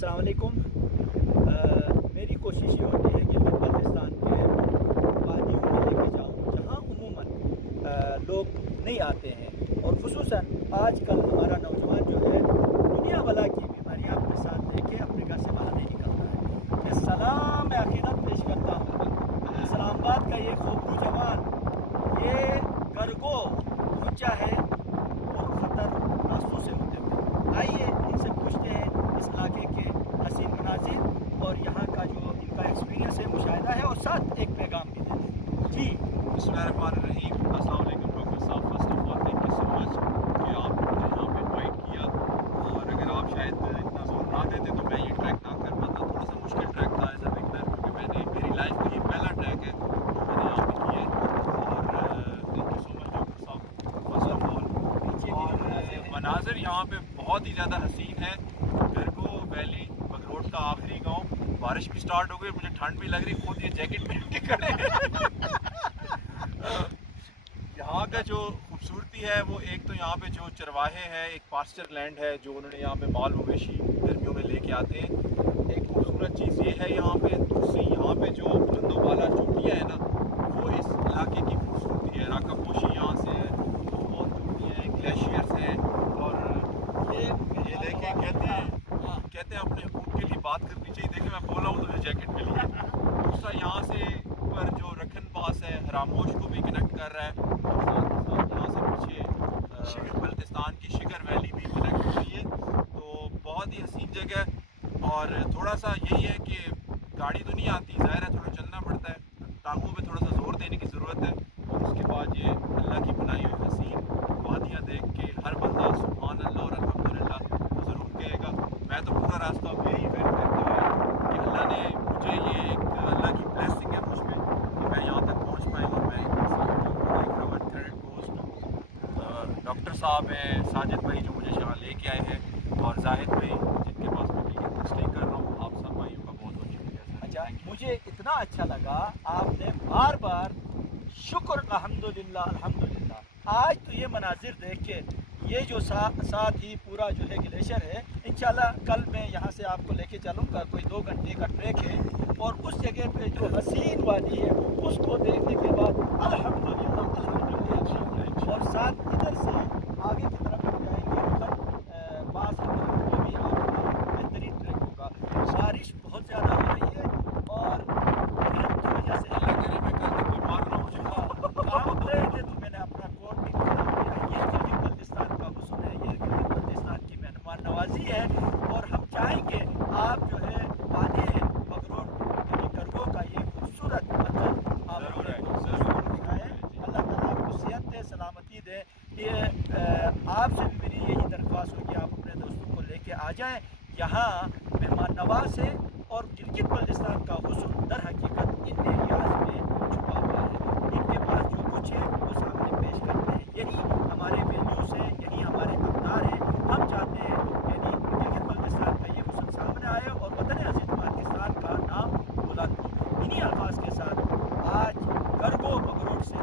अस्सलाम वालेकुम। मेरी कोशिश ये होती है कि मैं बल्तिस्तान के वादियों में लेके जाऊँ जहाँ उमूमन लोग नहीं आते हैं, और ख़ुसूसन आजकल हमारा नौजवान जो है दुनिया भला की बीमारियाँ अपने साथ लेके अपने घर से बाहर नहीं निकलता है। मैं सलाम अक़ीदत पेश करता हूँ इस्लामाबाद का ये खूबरू जवान, ये गर्गो रुचा है खतर रास्तों से होते हुए। आइए इनसे पूछते हैं इस इलाके के हसीन मनाजिर और यहाँ का जो इनका एक्सपीरियंस है, मुशाहिदा है, और साथ एक पैगाम भी देते हैं। जी बिस्मिल्लाहिर्रहमानिर्रहीम। अस्सलाम वालेकुम डॉक्टर साहब, first of all thank you so much कि आपने यहाँ पे इनवाइट किया। और अगर आप शायद इतना जोर ना देते तो मैं ये ट्रैक ना कर पाता। थोड़ा सा मुश्किल ट्रैक था एज अ बिगनर, क्योंकि मेरी लाइफ का ये पहला ट्रैक है जो मैंने यहाँ पे किया है। और thank you so much doctor साहब फर्स्ट ऑफ ऑल। और मनाजिर यहाँ पे बहुत ही ज़्यादा हसीन है। गर्गो वैली बगरोट का आखिरी गाँव, बारिश भी स्टार्ट हो गई, मुझे ठंड भी लग रही, खुद ये जैकेट पहन के खड़े हैं। यहाँ का जो खूबसूरती है वो एक तो यहाँ पे जो चरवाहे हैं, एक पास्चर लैंड है जो उन्होंने यहाँ पे माल मवेशी गर्मियों में लेके आते हैं। एक खूबसूरत चीज़ ये है यहाँ पे। दूसरी यहाँ पे जो बुलंदो वाला चोटियाँ है ना, वो इस इलाके की खूबसूरती है। राका पोशी यहाँ से है, तो बहुत चोटियाँ हैं, ग्लेशियर्स हैं। और ये देखें, कहते हैं अपने हकूक़ के लिए बात करनी चाहिए। देखें मैं बोल रहा हूँ तो जैकेट मिली है। दूसरा यहाँ से ऊपर जो रखन पास है हरामोश को भी कनेक्ट कर रहा है, और साथ ही साथ यहाँ से पीछे बल्तिस्तान की शिगर वैली भी कनेक्ट हो रही है। तो बहुत ही हसीन जगह। और थोड़ा सा यही है कि गाड़ी तो नहीं आती, ज़ाहिर है थोड़ा चलना पड़ता है, टांगों पे थोड़ा सा जोर देने की ज़रूरत है। और उसके बाद ये अल्लाह की बनाई हुई हसीन वादियाँ देख के हर बंदा सुभान अल्लाह और अल्हम्दुलिल्लाह ज़रूर कहेगा। मैं तो पूरा रास्ता यही फील करता है कि अल्लाह ने मुझे, ये एक अल्लाह की ब्लेसिंग है मुझ पर कि मैं यहाँ तक पहुँच पाया। और मैं डॉक्टर साहब हैं, साजिद भाई जो मुझे यहाँ लेके आए हैं, और जाहिद भाई जिनके पास मैं टिकट स्टे कर रहा हूँ, आप सब भाइयों का बहुत बहुत शुक्रिया। अच्छा, मुझे इतना अच्छा लगा आपने बार बार शुक्र अल्हम्दुलिल्लाह अल्हम्दुलिल्लाह। आज तो ये मनाजिर देख के ये जो साथ ही पूरा जो है ग्लेशियर है, इंशाल्लाह कल मैं यहाँ से आपको लेके चलूँगा। कोई 2 घंटे का ट्रैक है, और उस जगह पे जो हसीन वादी है उसको देखने के बाद अल्हम्दुलिल्लाह अल्हम्दुलिल्लाह। और साथ इधर से आगे की तरफ हम जाएंगे, उधर पास वो भी आपका बेहतरीन ट्रैक होगा। बारिश बहुत ज़्यादा हो रही है, और गर्म की वजह से अल्लाह करे मैं कल तक बीमार ना हो जाऊँ। काम रहे थे तो मैंने अपना कोट भी पहना लिया। ये गिलगित बल्तिस्तान का हुस्न है, ये गिलगित बल्तिस्तान की मेहमान नवाजी है। और हम चाहेंगे आप जो है वादी बगरोट यानी गर्गो का ये खूबसूरत मंजर आप ज़रूर दिखाएँ। अल्लाह ताला आपको सेहत दे, सलामती दे। ये आपसे भी मेरी यही दरख्वास्त होगी, आप अपने दोस्तों को लेके आ जाएँ। यहाँ मेहमान नवाज है, और गिलगित बल्तिस्तान का हुस्न दर हकीकत इन एरियाज़ में छुपा हुआ है। इनके पास जो कुछ है वो सामने पेश करते हैं। यही हमारे वैल्यूज़ हैं, यही हमारे अक़दार हैं। हम चाहते हैं यानी गिलगित बल्तिस्तान का ये हुस्न सामने आए, और वतन अज़ीज़ पाकिस्तान का नाम बुलंद हो। इन्हीं अल्फाज के साथ आज गर्गो बगरोट से